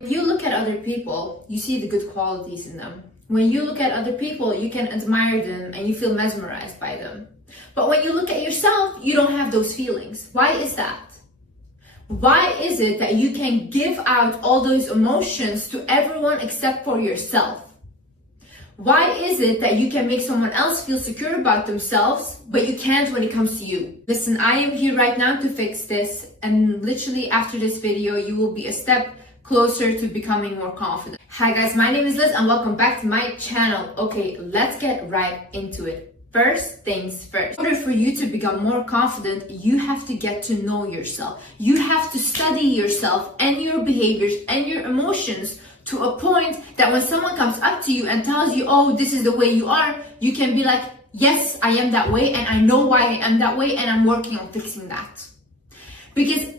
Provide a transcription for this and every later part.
When you look at other people, you see the good qualities in them. When you look at other people, you can admire them and you feel mesmerized by them. But when you look at yourself, you don't have those feelings. Why is that? Why is it that you can give out all those emotions to everyone except for yourself? Why is it that you can make someone else feel secure about themselves, but you can't when it comes to you? Listen, I am here right now to fix this, and literally after this video, you will be a step closer to becoming more confident. Hi guys, my name is Liz and welcome back to my channel. Okay, let's get right into it. First things first. In order for you to become more confident, you have to get to know yourself. You have to study yourself and your behaviors and your emotions to a point that when someone comes up to you and tells you, oh, this is the way you are, you can be like, yes, I am that way and I know why I am that way and I'm working on fixing that. Because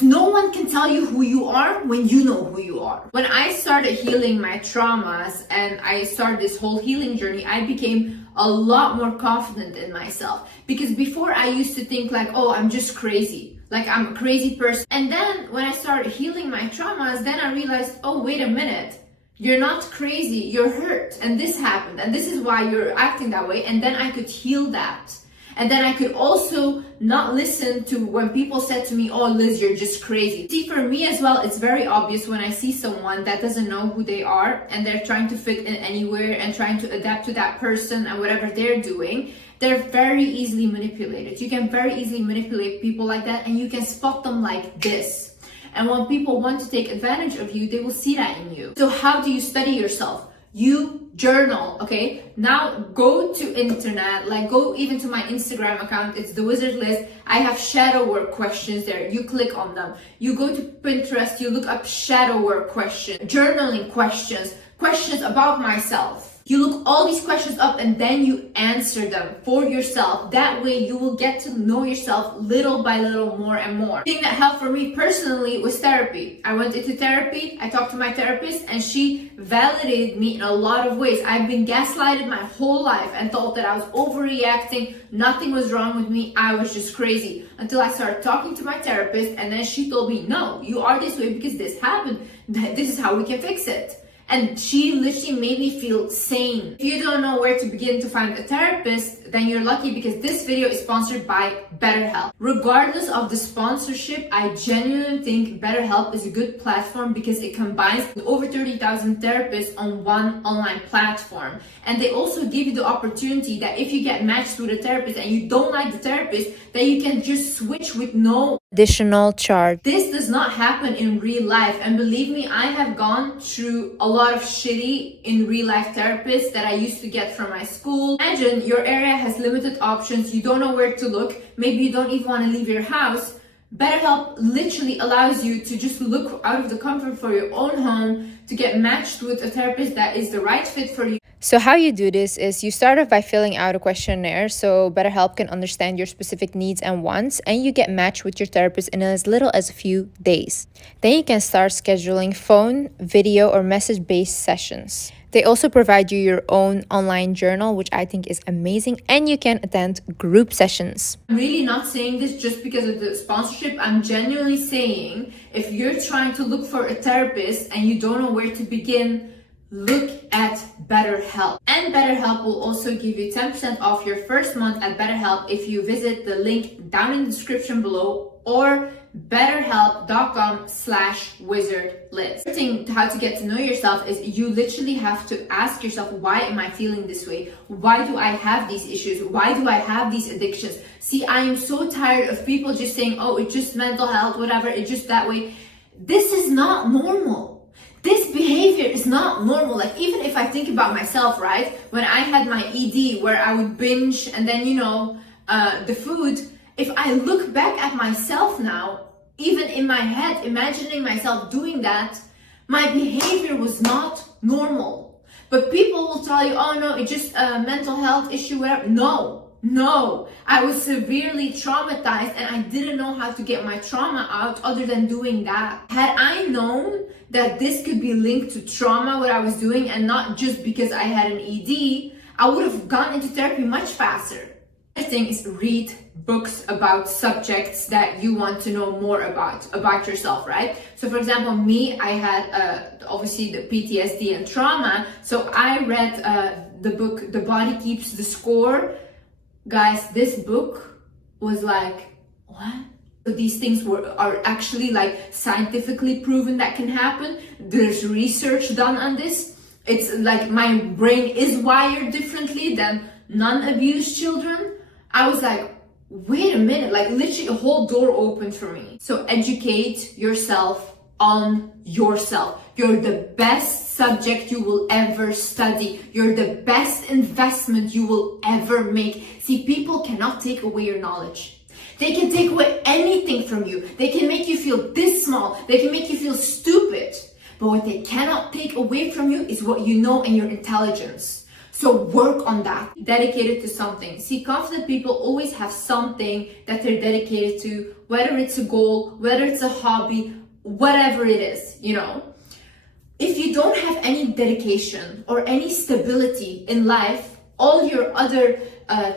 no one can tell you who you are when you know who you are. When I started healing my traumas and I started this whole healing journey, I became a lot more confident in myself. Because before I used to think like, oh, I'm just crazy. Like I'm a crazy person. And then when I started healing my traumas, then I realized, oh, wait a minute. You're not crazy, you're hurt. And this happened. And this is why you're acting that way. And then I could heal that. And then I could also not listen to when people said to me, oh, Liz, you're just crazy. See, for me as well, it's very obvious when I see someone that doesn't know who they are and they're trying to fit in anywhere and trying to adapt to that person and whatever they're doing. They're very easily manipulated. You can very easily manipulate people like that and you can spot them like this. And when people want to take advantage of you, they will see that in you. So how do you study yourself? You journal, okay? Now go to internet, like go even to my Instagram account, it's the Wizard List. I have shadow work questions there. You click on them. You go to Pinterest, you look up shadow work questions, journaling questions, questions about myself. You look all these questions up and then you answer them for yourself. That way you will get to know yourself little by little more and more. The thing that helped for me personally was therapy. I went into therapy, I talked to my therapist and she validated me in a lot of ways. I've been gaslighted my whole life and thought that I was overreacting. Nothing was wrong with me. I was just crazy until I started talking to my therapist and then she told me, no, you are this way because this happened. This is how we can fix it. And she literally made me feel sane. If you don't know where to begin to find a therapist, then you're lucky because this video is sponsored by BetterHelp. Regardless of the sponsorship, I genuinely think BetterHelp is a good platform because it combines over 30,000 therapists on one online platform. And they also give you the opportunity that if you get matched with a therapist and you don't like the therapist, that you can just switch with no additional charge. This does not happen in real life, and believe me, I have gone through a lot of shitty in real life therapists that I used to get from my school. Imagine your area has limited options, you don't know where to look, maybe you don't even want to leave your house. BetterHelp literally allows you to just look out of the comfort for your own home to get matched with a therapist that is the right fit for you. So how you do this is you start off by filling out a questionnaire so BetterHelp can understand your specific needs and wants, and you get matched with your therapist in as little as a few days. Then you can start scheduling phone, video, or message-based sessions. They also provide you your own online journal, which I think is amazing, and you can attend group sessions. I'm really not saying this just because of the sponsorship. I'm genuinely saying if you're trying to look for a therapist and you don't know where to begin, look at BetterHelp. And BetterHelp will also give you 10% off your first month at BetterHelp if you visit the link down in the description below or betterhelp.com/wizardliz. The thing how to get to know yourself is you literally have to ask yourself, why am I feeling this way? Why do I have these issues? Why do I have these addictions? See, I am so tired of people just saying, oh, it's just mental health, whatever, it's just that way. This is not normal. This behavior is not normal. Like even if I think about myself, right? When I had my ED where I would binge and then, the food, if I look back at myself now, even in my head, imagining myself doing that, my behavior was not normal. But people will tell you, oh no, it's just a mental health issue, whatever. No, I was severely traumatized and I didn't know how to get my trauma out other than doing that. Had I known that this could be linked to trauma, what I was doing, and not just because I had an ED, I would have gone into therapy much faster. First thing is read books about subjects that you want to know more about yourself, right? So for example, me, I had obviously the PTSD and trauma, so I read the book The Body Keeps the Score. Guys, this book was like, what? So these things are actually like scientifically proven that can happen. There's research done on this. It's like my brain is wired differently than non-abused children. I was like, wait a minute, like literally a whole door opened for me. So educate yourself on yourself. You're the best subject you will ever study. You're the best investment you will ever make. See, people cannot take away your knowledge. They can take away anything from you. They can make you feel this small. They can make you feel stupid. But what they cannot take away from you is what you know and your intelligence. So work on that. Dedicated to something. See, confident people always have something that they're dedicated to, whether it's a goal, whether it's a hobby, whatever it is, you know. If you don't have any dedication or any stability in life, all your other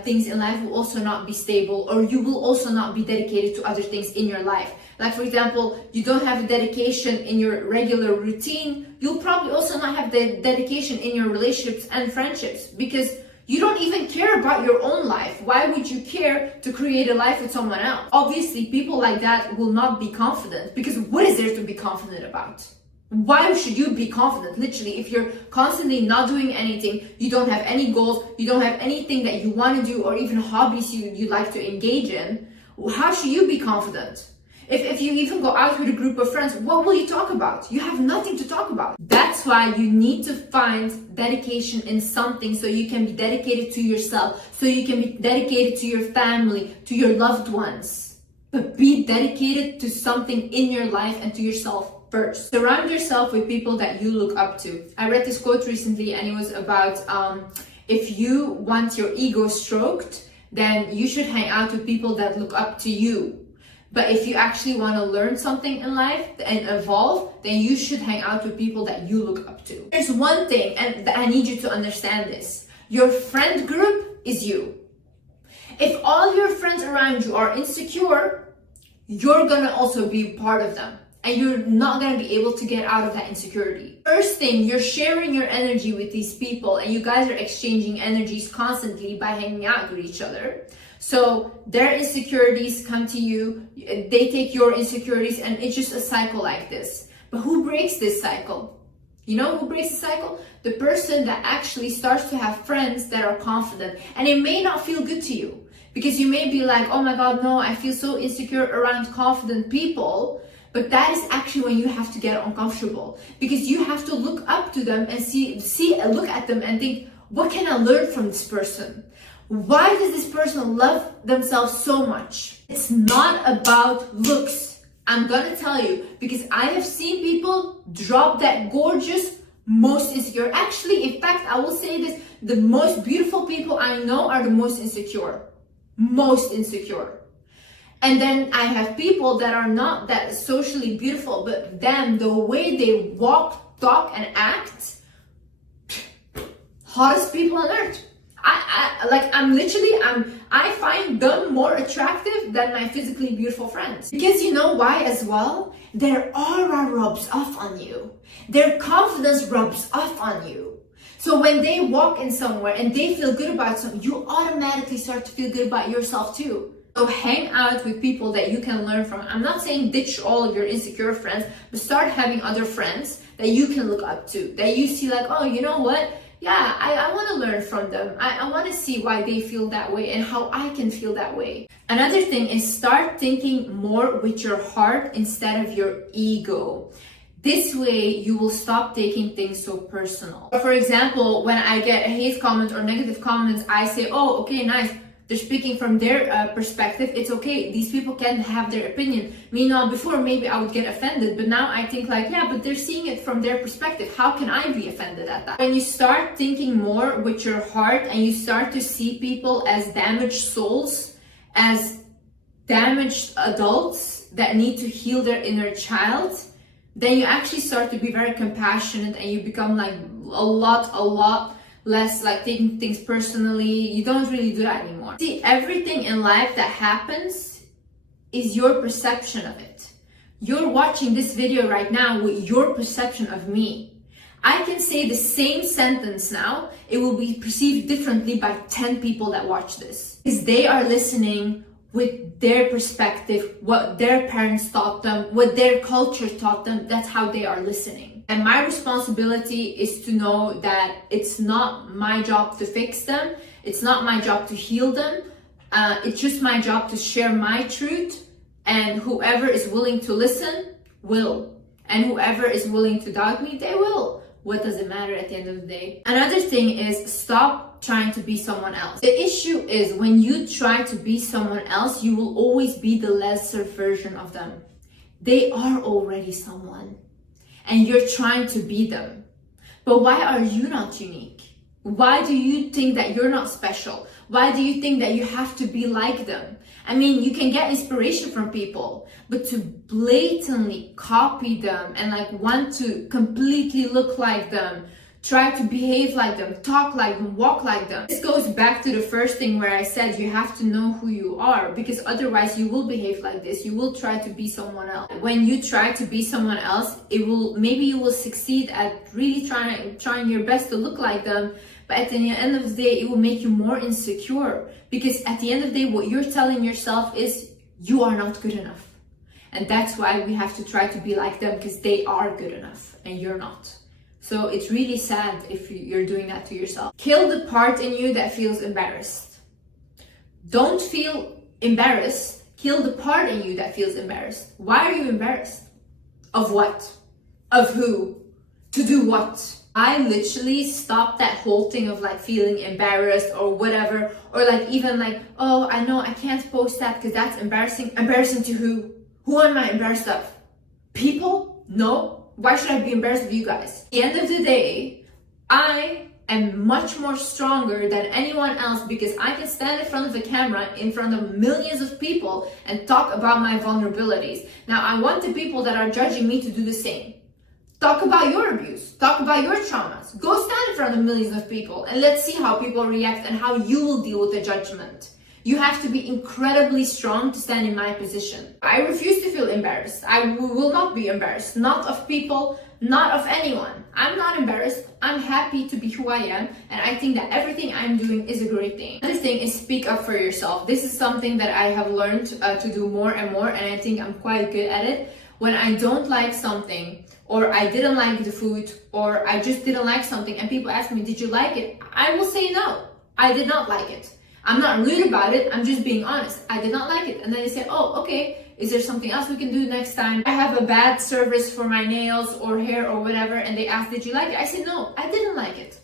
things in life will also not be stable, or you will also not be dedicated to other things in your life. Like for example, you don't have a dedication in your regular routine, you'll probably also not have the dedication in your relationships and friendships, because you don't even care about your own life. Why would you care to create a life with someone else? Obviously, people like that will not be confident, because what is there to be confident about? Why should you be confident? Literally, if you're constantly not doing anything, you don't have any goals, you don't have anything that you want to do, or even hobbies you like to engage in, how should you be confident? If you even go out with a group of friends, what will you talk about? You have nothing to talk about. That's why you need to find dedication in something, so you can be dedicated to yourself, so you can be dedicated to your family, to your loved ones. But be dedicated to something in your life and to yourself first. Surround yourself with people that you look up to. I read this quote recently, and it was about if you want your ego stroked, then you should hang out with people that look up to you. But if you actually want to learn something in life and evolve, then you should hang out with people that you look up to. There's one thing, and I need you to understand this. Your friend group is you. If all your friends around you are insecure, you're gonna also be part of them. And you're not going to be able to get out of that insecurity. First thing, you're sharing your energy with these people, and you guys are exchanging energies constantly by hanging out with each other. So their insecurities come to you, they take your insecurities, and it's just a cycle like this. But who breaks this cycle? You know who breaks the cycle? The person that actually starts to have friends that are confident. And it may not feel good to you, because you may be like, oh my God, no, I feel so insecure around confident people. But that is actually when you have to get uncomfortable, because you have to look up to them and look at them and think, what can I learn from this person? Why does this person love themselves so much? It's not about looks. I'm gonna tell you, because I have seen people drop that gorgeous, most insecure. Actually, in fact, I will say this, the most beautiful people I know are the most insecure. Most insecure. And then I have people that are not that socially beautiful, but then the way they walk, talk, and act, hottest people on earth. I find them more attractive than my physically beautiful friends. Because you know why as well? Their aura rubs off on you. Their confidence rubs off on you. So when they walk in somewhere and they feel good about something, you automatically start to feel good about yourself too. So hang out with people that you can learn from. I'm not saying ditch all of your insecure friends, but start having other friends that you can look up to, that you see like, oh, you know what? Yeah, I want to learn from them. I want to see why they feel that way and how I can feel that way. Another thing is start thinking more with your heart instead of your ego. This way, you will stop taking things so personal. For example, when I get a hate comment or negative comments, I say, oh, okay, nice. They're speaking from their perspective. It's okay. These people can have their opinion. Meanwhile, before maybe I would get offended, but now I think like, yeah, but they're seeing it from their perspective. How can I be offended at that? When you start thinking more with your heart and you start to see people as damaged souls, as damaged adults that need to heal their inner child, then you actually start to be very compassionate and you become like a lot less like taking things personally. You don't really do that anymore. See, everything in life that happens is your perception of it. You're watching this video right now with your perception of me. I can say the same sentence now, it will be perceived differently by 10 people that watch this. Because they are listening with their perspective, what their parents taught them, what their culture taught them, that's how they are listening. And my responsibility is to know that it's not my job to fix them, it's not my job to heal them, it's just my job to share my truth, and whoever is willing to listen will. And whoever is willing to doubt me, they will. What does it matter at the end of the day? Another thing is stop trying to be someone else. The issue is when you try to be someone else, you will always be the lesser version of them. They are already someone and you're trying to be them. But why are you not unique? Why do you think that you're not special? Why do you think that you have to be like them? I mean, you can get inspiration from people, but to blatantly copy them and like want to completely look like them, try to behave like them, talk like them, walk like them. This goes back to the first thing where I said you have to know who you are, because otherwise you will behave like this. You will try to be someone else. When you try to be someone else, maybe you will succeed at really trying your best to look like them. But at the end of the day, it will make you more insecure, because at the end of the day, what you're telling yourself is you are not good enough. And that's why we have to try to be like them, because they are good enough and you're not. So it's really sad if you're doing that to yourself. Kill the part in you that feels embarrassed. Don't feel embarrassed. Kill the part in you that feels embarrassed. Why are you embarrassed? Of what? Of who? To do what? I literally stopped that whole thing of like feeling embarrassed or whatever, or like even like, oh, I know I can't post that because that's embarrassing. Embarrassing to who? Who am I embarrassed of? People? No. Why should I be embarrassed of you guys? At the end of the day, I am much more stronger than anyone else, because I can stand in front of the camera in front of millions of people and talk about my vulnerabilities. Now, I want the people that are judging me to do the same. Talk about your abuse. Talk about your traumas. Go stand in front of millions of people and let's see how people react and how you will deal with the judgment. You have to be incredibly strong to stand in my position. I refuse to feel embarrassed. I will not be embarrassed. Not of people, not of anyone. I'm not embarrassed. I'm happy to be who I am. And I think that everything I'm doing is a great thing. Another thing is speak up for yourself. This is something that I have learned to do more and more. And I think I'm quite good at it. When I don't like something, or I didn't like the food, or I just didn't like something, and people ask me, did you like it? I will say no, I did not like it. I'm not rude about it, I'm just being honest. I did not like it. And then they say, oh, okay, is there something else we can do next time? I have a bad service for my nails or hair or whatever, and they ask, did you like it? I said, no, I didn't like it.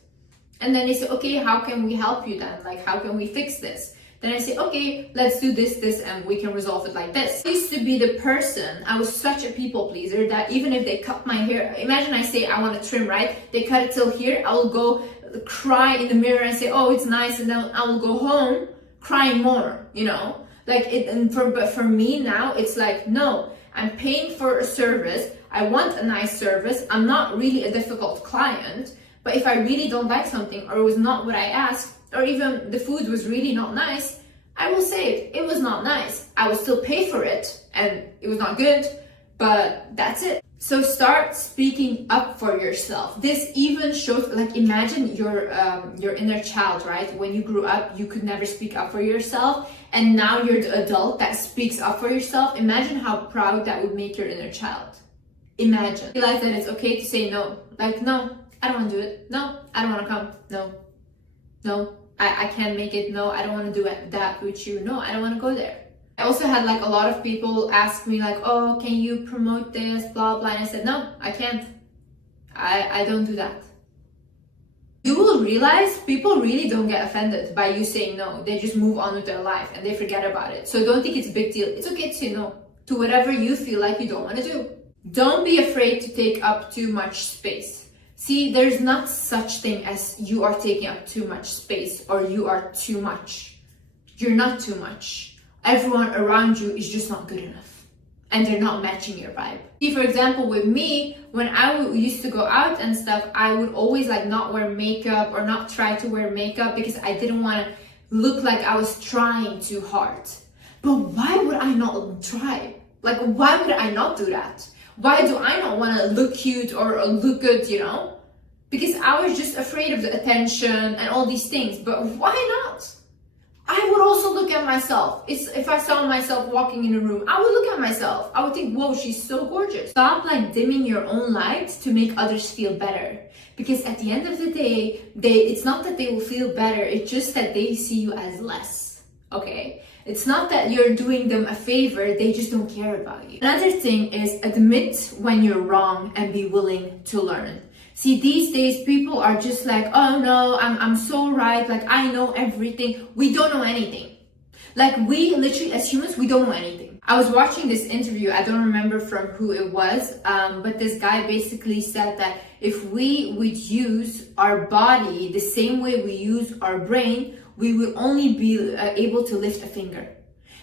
And then they say, okay, how can we help you then? Like, how can we fix this? Then I say, okay, let's do this, and we can resolve it like this. I used to be the person, I was such a people pleaser that even if they cut my hair, imagine I say I want to trim, right? They cut it till here, I will go cry in the mirror and say, oh, it's nice, and then I will go home crying more, you know? Like it, but for me now, it's like, no, I'm paying for a service, I want a nice service, I'm not really a difficult client, but if I really don't like something, or it was not what I asked, or even the food was really not nice, I will say it. It was not nice. I will still pay for it, and it was not good, but that's it. So start speaking up for yourself. This even shows, like, imagine your inner child, right? When you grew up, you could never speak up for yourself, and now you're the adult that speaks up for yourself. Imagine how proud that would make your inner child. Imagine. Realize that it's okay to say no. Like, no, I don't want to do it. No, I don't want to come. No, I can't make it. No, I don't want to do that with you. No, I don't want to go there. I also had like a lot of people ask me like, oh, can you promote this, blah, blah. And I said, no, I can't. I don't do that. You will realize people really don't get offended by you saying no. They just move on with their life and they forget about it. So don't think it's a big deal. It's okay to say no to whatever you feel like you don't want to do. Don't be afraid to take up too much space. See, there's not such thing as you are taking up too much space or you are too much. You're not too much. Everyone around you is just not good enough. and they're not matching your vibe. See, for example, with me, when I used to go out and stuff, I would always like not wear makeup or not try to wear makeup because I didn't want to look like I was trying too hard. But why would I not try? Like, why would I not do that? Why do I not want to look cute or look good, you know? Because I was just afraid of the attention and all these things. But why not? I would also look at myself. If I saw myself walking in a room, I would look at myself. I would think, whoa, she's so gorgeous. Stop like dimming your own light to make others feel better. Because at the end of the day, it's not that they will feel better. It's just that they see you as less, okay? It's not that you're doing them a favor. They just don't care about you. Another thing is admit when you're wrong and be willing to learn. See, these days people are just like, oh no, I'm so right, like I know everything. We don't know anything. Like we literally as humans, we don't know anything. I was watching this interview, I don't remember from who it was, but this guy basically said that if we would use our body the same way we use our brain, we will only be able to lift a finger.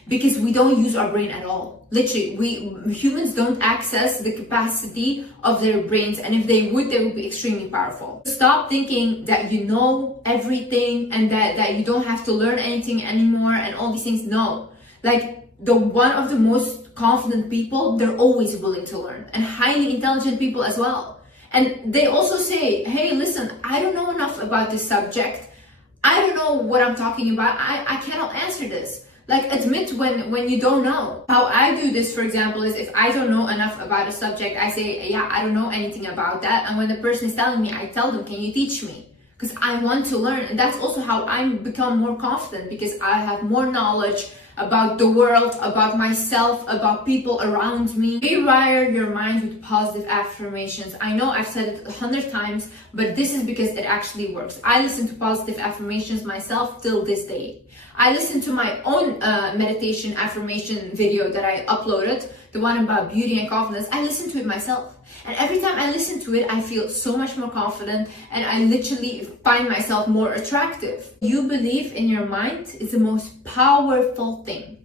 Because we don't use our brain at all. Literally, humans don't access the capacity of their brains, and if they would be extremely powerful. Stop thinking that you know everything and that you don't have to learn anything anymore and all these things. No. Like, one of the most confident people, they're always willing to learn, and highly intelligent people as well. And they also say, hey, listen, I don't know enough about this subject. I don't know what I'm talking about. I cannot answer this. Like, admit when you don't know. How I do this, for example, is if I don't know enough about a subject, I say, yeah, I don't know anything about that. And when the person is telling me, I tell them, can you teach me? Because I want to learn. And that's also how I become more confident, because I have more knowledge about the world, about myself, about people around me. Rewire your mind with positive affirmations. I know I've said it 100 times, but this is because it actually works. I listen to positive affirmations myself till this day. I listened to my own meditation affirmation video that I uploaded, the one about beauty and confidence. I listened to it myself. And every time I listen to it, I feel so much more confident, and I literally find myself more attractive. You believe in your mind is the most powerful thing.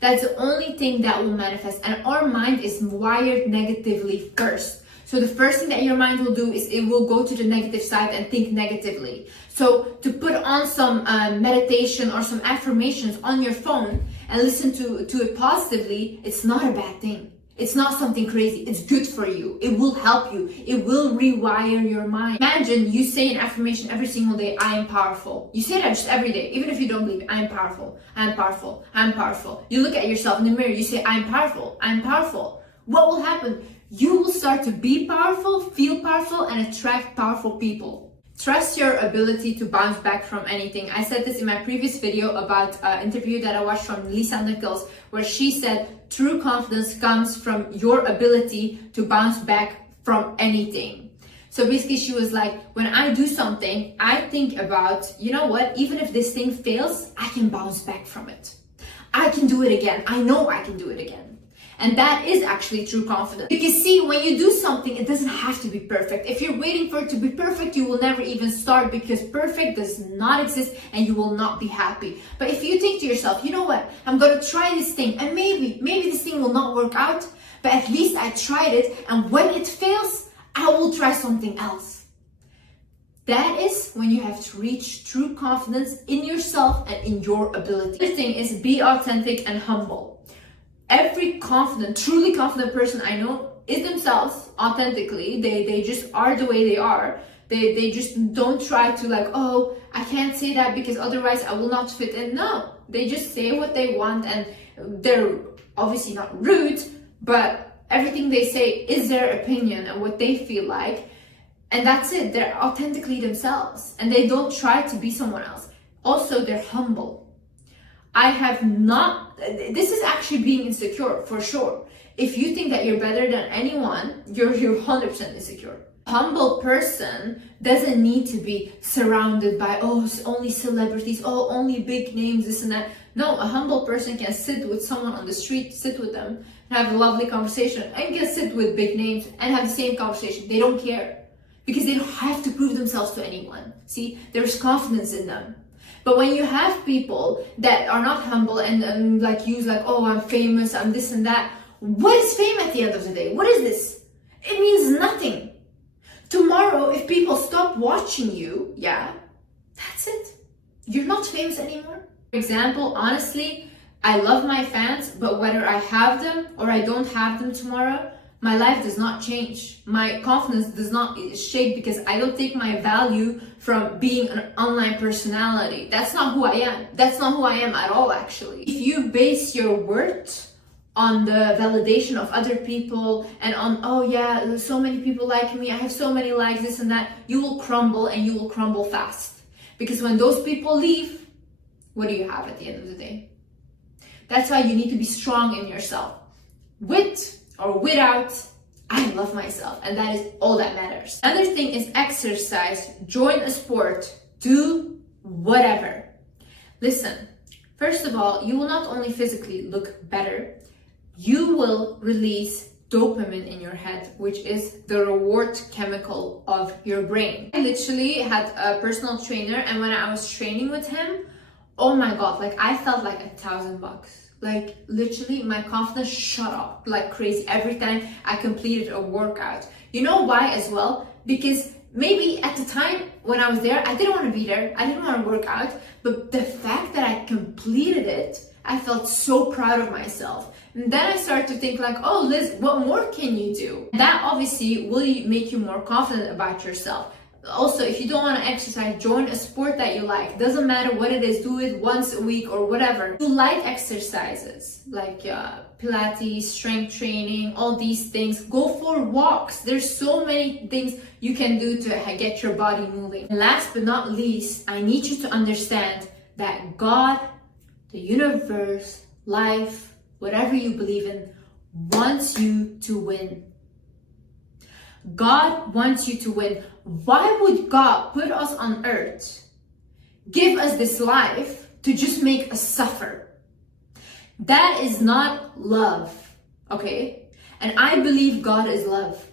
That's the only thing that will manifest. And our mind is wired negatively first. So the first thing that your mind will do is it will go to the negative side and think negatively. So to put on some meditation or some affirmations on your phone and listen to it positively, it's not a bad thing. It's not something crazy. It's good for you. It will help you. It will rewire your mind. Imagine you say an affirmation every single day, I am powerful. You say that just every day, even if you don't believe it. I am powerful. I am powerful. I am powerful. You look at yourself in the mirror, you say, I am powerful. I am powerful. What will happen? You will start to be powerful, feel powerful, and attract powerful people. Trust your ability to bounce back from anything. I said this in my previous video about an interview that I watched from Lisa Nichols, where she said true confidence comes from your ability to bounce back from anything. So basically she was like, when I do something, I think about, you know what, even if this thing fails, I can bounce back from it. I can do it again. I know I can do it again. And that is actually true confidence. Because see, when you do something, it doesn't have to be perfect. If you're waiting for it to be perfect, you will never even start, because perfect does not exist and you will not be happy. But if you think to yourself, you know what, I'm gonna try this thing, and maybe this thing will not work out, but at least I tried it, and when it fails, I will try something else. That is when you have to reach true confidence in yourself and in your ability. The thing is, be authentic and humble. Every confident, truly confident person I know is themselves authentically. They just are the way they are. They just don't try to like, oh, I can't say that because otherwise I will not fit in. No, they just say what they want, and they're obviously not rude, but everything they say is their opinion and what they feel like. And that's it. They're authentically themselves, and they don't try to be someone else. Also, they're humble. This is actually being insecure for sure. If you think that you're better than anyone, you're 100% insecure. A humble person doesn't need to be surrounded by, only celebrities, only big names, this and that. No, a humble person can sit with someone on the street, sit with them, and have a lovely conversation, and can sit with big names and have the same conversation. They don't care, because they don't have to prove themselves to anyone. See, there's confidence in them. But when you have people that are not humble and like use like, oh, I'm famous, I'm this and that, What is fame at the end of the day? What is this? It means nothing. Tomorrow, if people stop watching you, yeah, that's it. You're not famous anymore. For example, honestly, I love my fans, but whether I have them or I don't have them tomorrow, my life does not change. My confidence does not shake because I don't take my value from being an online personality. That's not who I am. That's not who I am at all, actually. If you base your worth on the validation of other people and on, oh yeah, so many people like me, I have so many likes, this and that, you will crumble, and you will crumble fast. Because when those people leave, what do you have at the end of the day? That's why you need to be strong in yourself. With or without, I love myself, and that is all that matters. Another thing is exercise. Join a sport. Do whatever. Listen, first of all, you will not only physically look better, you will release dopamine in your head, which is the reward chemical of your brain. I literally had a personal trainer, and when I was training with him, oh my god, like I felt like $1,000. Like literally my confidence shot up like crazy every time I completed a workout. You know why as well? Because maybe at the time when I was there, I didn't want to be there. I didn't want to work out, but the fact that I completed it, I felt so proud of myself. And then I started to think like, oh Liz, what more can you do? That obviously will make you more confident about yourself. Also, if you don't want to exercise, join a sport that you like. Doesn't matter what it is, do it once a week or whatever. Do light exercises like Pilates, strength training, all these things. Go for walks. There's so many things you can do to get your body moving. And last but not least, I need you to understand that God, the universe, life, whatever you believe in, wants you to win. God wants you to win. Why would God put us on earth, give us this life to just make us suffer? That is not love, okay? And I believe God is love.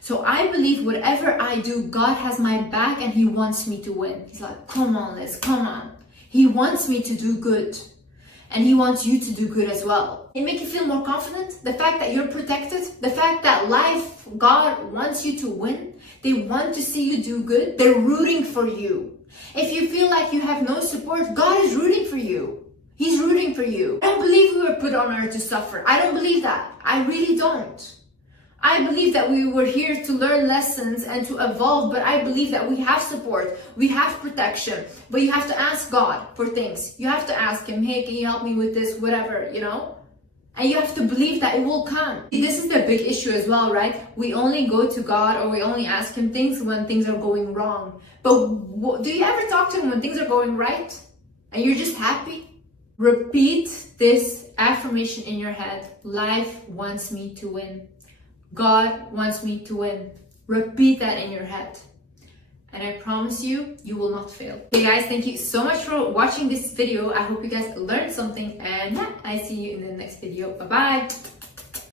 So I believe whatever I do, God has my back and He wants me to win. He's like, come on, Liz, come on. He wants me to do good. And He wants you to do good as well. It makes you feel more confident. The fact that you're protected, the fact that life, God wants you to win. They want to see you do good. They're rooting for you. If you feel like you have no support, God is rooting for you. He's rooting for you. I don't believe we were put on earth to suffer. I don't believe that. I really don't. I believe that we were here to learn lessons and to evolve, but I believe that we have support, we have protection, but you have to ask God for things. You have to ask Him, hey, can you help me with this, whatever, you know? And you have to believe that it will come. This is the big issue as well, right? We only go to God or we only ask Him things when things are going wrong. But do you ever talk to Him when things are going right? And you're just happy? Repeat this affirmation in your head. Life wants me to win. God wants me to win. Repeat that in your head. And I promise you, you will not fail. Okay guys, thank you so much for watching this video. I hope you guys learned something. And yeah, I see you in the next video. Bye-bye.